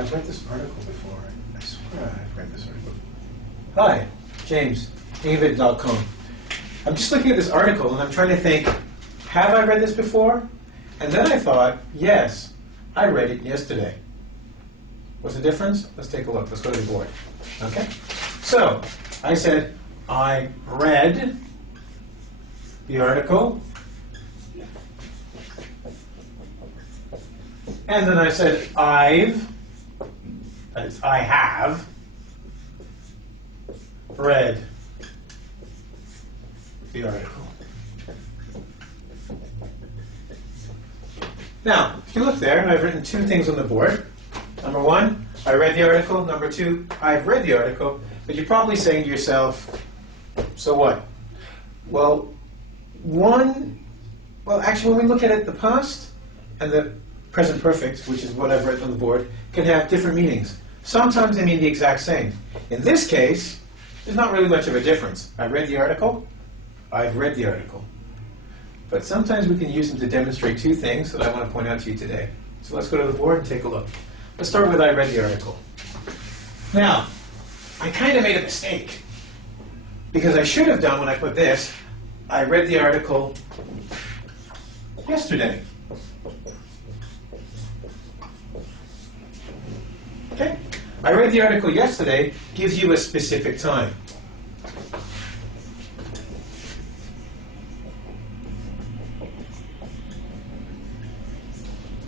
I've read this article before. I swear I've read this article. Hi, James, David.com. I'm just looking at this article and I'm trying to think, have I read this before? And then I thought, yes, I read it yesterday. What's the difference? Let's take a look. Let's go to the board. Okay? So, I said, I read the article. And then I said, I have read the article. Now, if you look there, I've written two things on the board. Number one, I read the article. Number two, I've read the article. But you're probably saying to yourself, so what? Well, actually, when we look at it, the past and the present perfect, which is what I've written on the board, can have different meanings. Sometimes they mean the exact same. In this case, there's not really much of a difference. I read the article. I've read the article. But sometimes we can use them to demonstrate two things that I want to point out to you today. So let's go to the board and take a look. Let's start with I read the article. Now, I kind of made a mistake. Because I should have done when I put this, I read the article yesterday. Okay? I read the article yesterday gives you a specific time.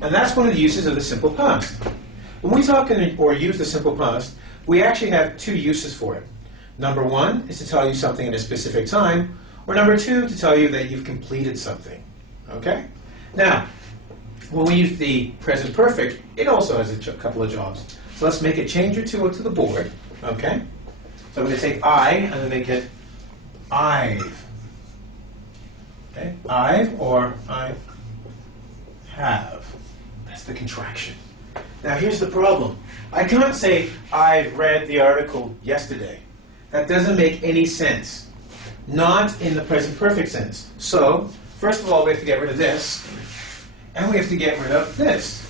And that's one of the uses of the simple past. When we talk or use the simple past, we actually have two uses for it. Number one is to tell you something in a specific time, or number two, to tell you that you've completed something. Okay? Now, when we use the present perfect, it also has a couple of jobs. So let's make a change or two to the board. Okay? So I'm going to take I and then make it I've. Okay? I've or I have. That's the contraction. Now here's the problem. I can't say I've read the article yesterday. That doesn't make any sense. Not in the present perfect sense. So, first of all, we have to get rid of this. And we have to get rid of this.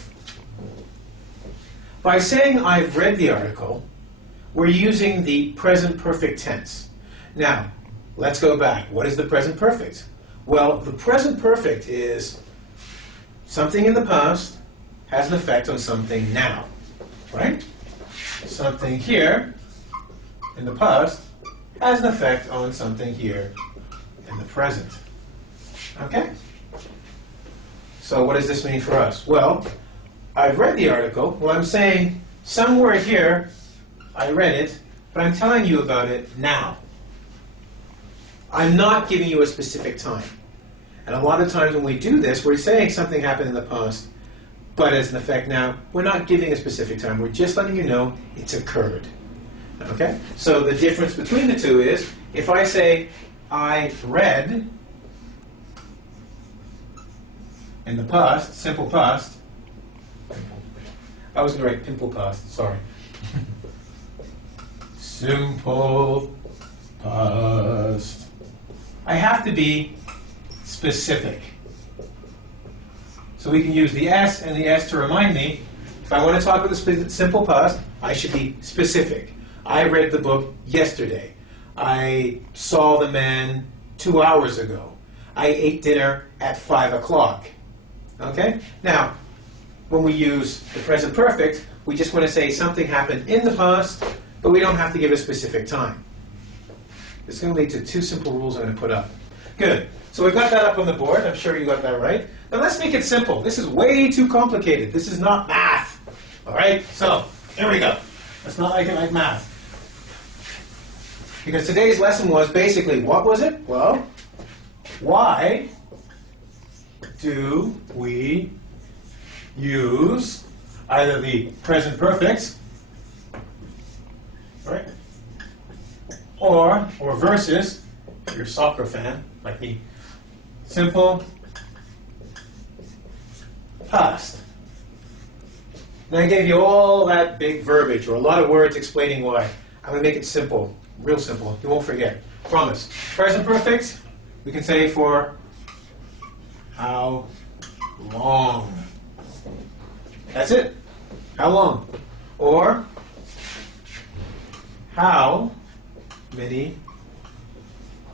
By saying I've read the article, we're using the present perfect tense. Now, let's go back. What is the present perfect? Well, the present perfect is something in the past has an effect on something now. Right? Something here in the past has an effect on something here in the present. Okay? So what does this mean for us? Well, I've read the article. Well, I'm saying somewhere here I read it, but I'm telling you about it now. I'm not giving you a specific time. And a lot of times when we do this, we're saying something happened in the past, but as an effect now, we're not giving a specific time. We're just letting you know it's occurred. Okay? So the difference between the two is, if I say, I read, in the past, simple past, I was going to write pimple past, sorry. Simple past. I have to be specific. So we can use the S and the S to remind me, if I want to talk about the simple past, I should be specific. I read the book yesterday. I saw the man 2 hours ago. I ate dinner at 5 o'clock. Okay? Now, when we use the present perfect, we just want to say something happened in the past, but we don't have to give a specific time. This is going to lead to two simple rules I'm going to put up. Good. So we've got that up on the board. I'm sure you got that right. Now let's make it simple. This is way too complicated. This is not math. All right? So, here we go. Let's not make it like math. Because today's lesson was basically, what was it? Well, why do we use either the present perfect, right, or versus, if you're a soccer fan, like me, simple past. And I gave you all that big verbiage, or a lot of words explaining why. I'm going to make it simple, real simple. You won't forget. Promise. Present perfect, we can say for how long. That's it. How long? Or how many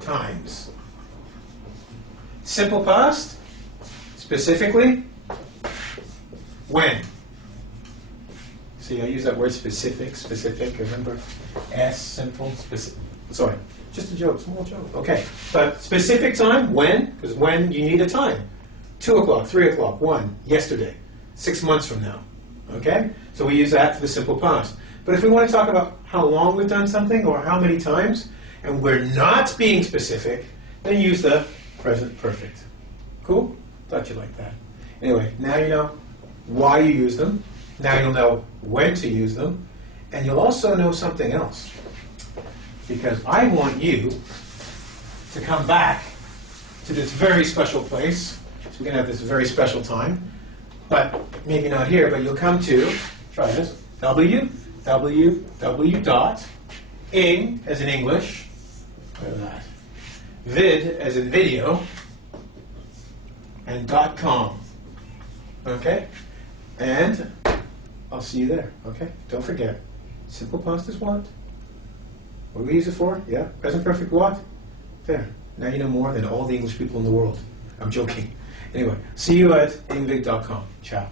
times? Simple past, specifically, when? See, I use that word specific, remember? S, simple, specific. Sorry, just a joke, small joke. Okay, but specific time, when? Because when you need a time. 2 o'clock, 3 o'clock, 1, yesterday, 6 months from now. Okay? So we use that for the simple past. But if we want to talk about how long we've done something or how many times, and we're not being specific, then use the present perfect. Cool? Thought you liked that. Anyway, now you know why you use them. Now you'll know when to use them. And you'll also know something else. Because I want you to come back to this very special place. So we're going to have this very special time. But maybe not here, but you'll come to, try this, www.ing as in English, look at that, vid as in video, and .com. Okay? And I'll see you there. Okay? Don't forget, simple past is what? What do we use it for? Yeah? Present perfect what? There. Now you know more than all the English people in the world. I'm joking. Anyway, see you at ingvid.com. Ciao.